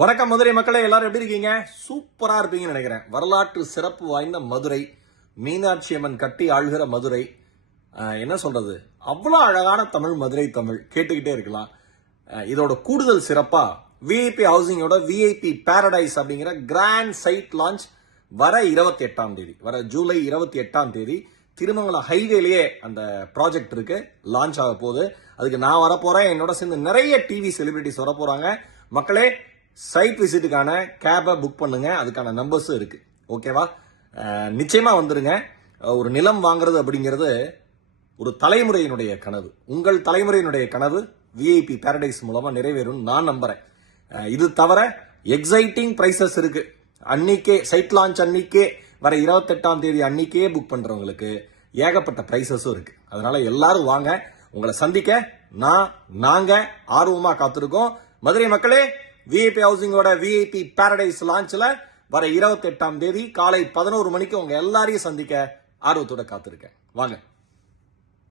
வணக்கம் மதுரை மக்களே, எல்லாரும் எப்படி இருக்கீங்க? சூப்பரா இருப்பீங்கன்னு நினைக்கிறேன். வரலாற்று சிறப்பு வாய்ந்த மதுரை, மீனாட்சி அம்மன் கட்டி ஆள்கிற மதுரை. என்ன சொல்றது, அவ்வளவு அழகான தமிழ், மதுரை தமிழ் கேட்டுக்கிட்டே இருக்கலாம். இதோட கூடுதல் சிறப்பா விஐபி ஹவுசிங்கோட விஐபி பாரடைஸ் அப்படிங்கிற கிராண்ட் சைட் லான்ச் வர 28ஆம் தேதி, வர ஜூலை 28ஆம் தேதி திருமங்கலம் ஹைவேலயே அந்த ப்ராஜெக்ட் இருக்கு, லான்ச் ஆக போகுது. அதுக்கு நான் வரப்போறேன், என்னோட சேர்ந்து நிறைய டிவி செலிபிரிட்டிஸ் வர போறாங்க. மக்களே, சைட் விசிட்டுக்கான கேபை புக் பண்ணுங்க, அதுக்கான நம்பர்ஸும் இருக்கு. ஓகேவா? நிச்சயமா வந்துருங்க. ஒரு நிலம் வாங்குறது அப்படிங்கிறது ஒரு தலைமுறையினுடைய கனவு. உங்கள் தலைமுறையினுடைய கனவு விஐபி பாரடைஸ் மூலமா நிறைவேறும் நான் நம்புறேன். இது தவிர எக்ஸைட்டிங் பிரைசஸ் இருக்கு. அன்னைக்கே சைட் லான்ச் அன்னைக்கே, வர 28ஆம் தேதி அன்னைக்கே புக் பண்றவங்களுக்கு ஏகப்பட்ட பிரைசஸும் இருக்கு. அதனால எல்லாரும் வாங்க, உங்களை சந்திக்க நாங்க ஆர்வமா காத்திருக்கோம். மதுரை மக்களே, விஐபி ஹவுசிங்கோட விஐபி பாரடைஸ் லான்ச்ல வர 28ஆம் தேதி காலை 11 மணிக்கு உங்க எல்லாரையும் சந்திக்க ஆர்வத்தோட காத்திருக்கேன். வாங்க.